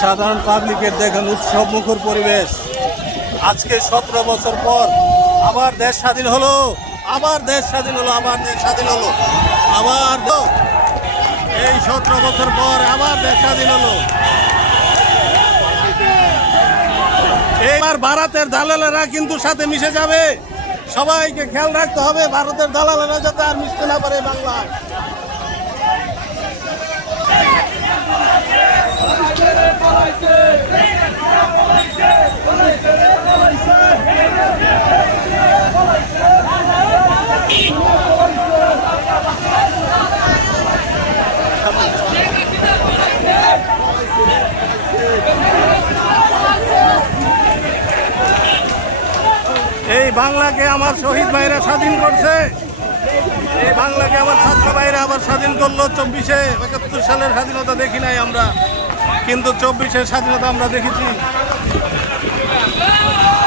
সাধারণ পাবলিকের দেখেন উৎসব মুখর পরিবেশ। আজকে সতেরো বছর পর আবার দেশ স্বাধীন হলো, আবার দেশ স্বাধীন হলো, আবার দেশ স্বাধীন হলো, আবার এই সতেরো বছর পর আবার দেশ স্বাধীন হলো। এবার ভারতের দালালেরা কিন্তু সাথে মিশে যাবে। সবাইকে খেয়াল রাখতে হবে ভারতের দালালেরা যাতে আর মিশতে না পারে বাংলায়। এই বাংলাকে আমার শহীদ ভাইরা স্বাধীন করছে এই বাংলাকে আমার ছাত্র ভাইরা আবার স্বাধীন করল চব্বিশে একাত্তর সালের স্বাধীনতা দেখি নাই আমরা কিন্তু চব্বিশের স্বাধীনতা আমরা দেখেছি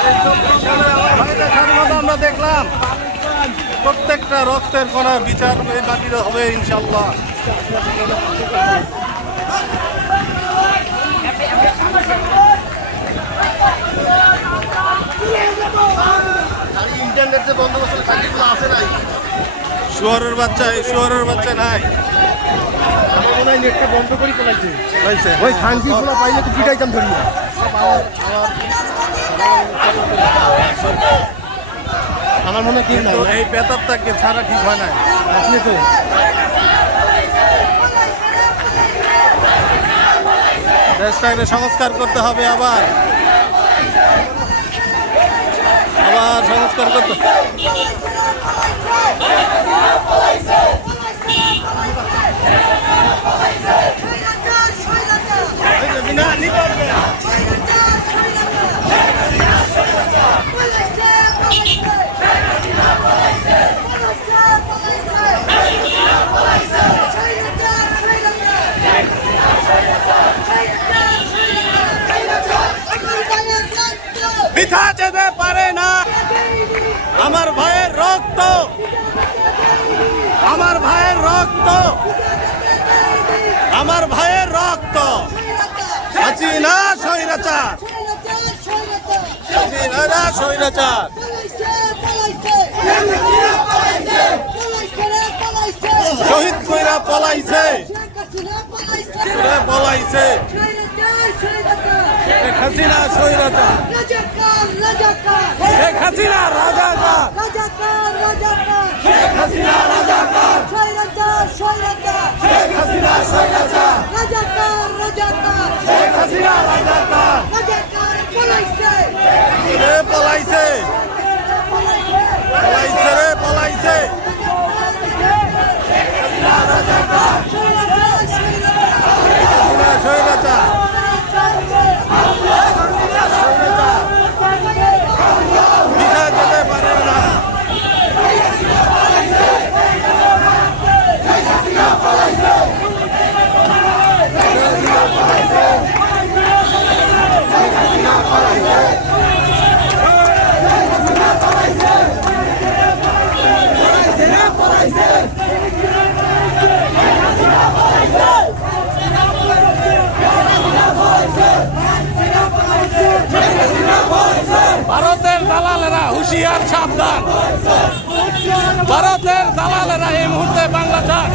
এই 24 সালে আমার ভাইদের স্বাধীনতা আমরা দেখলাম প্রত্যেকটা রক্তের কণার বিচার এই হবে ইনশাল্লাহ ইন্টারনেট যে বন্ধ করছিল খাদ্যগুলো আছে নাই? শুয়ারের বাচ্চা এই শুয়ারের বাচ্চা নাই। আমার মনে হয় নেটটা বন্ধ করে ফেলাইছে। ওই পাইলে তো পিটাইতাম আমার মনে হয় এই বেতরটাকে ছাড়া ঠিক হয় না আসলে তো। দেশটাকে সংস্কার করতে হবে আবার। আবার সংস্কার করতে না, নিতে হবে। বৃথা যেতে পারে না আমার ভাইয়ের রক্ত। আমার ভাইয়ের রক্ত। আমার ভাইয়ের রক্ত। হাসিনা স্বৈরাচার। হাসিনা স্বৈরাচার। হাসিনা স্বৈরাচার। শেখ হাসিনা রাজাকার। শেখ হাসিনা রাজাকার শেখ হাসিনা স্বৈরাচার শেখ হাসিনা রাজাকার রে পলাইছে পলাইছে রে পলাইছে হাসিনা স্বৈরাচার বিধা যেতে পারে না ভারতের দালালেরা হুঁশিয়ার সাবধান। ভারতের দালালেরা এই মুহূর্তে বাংলাদেশ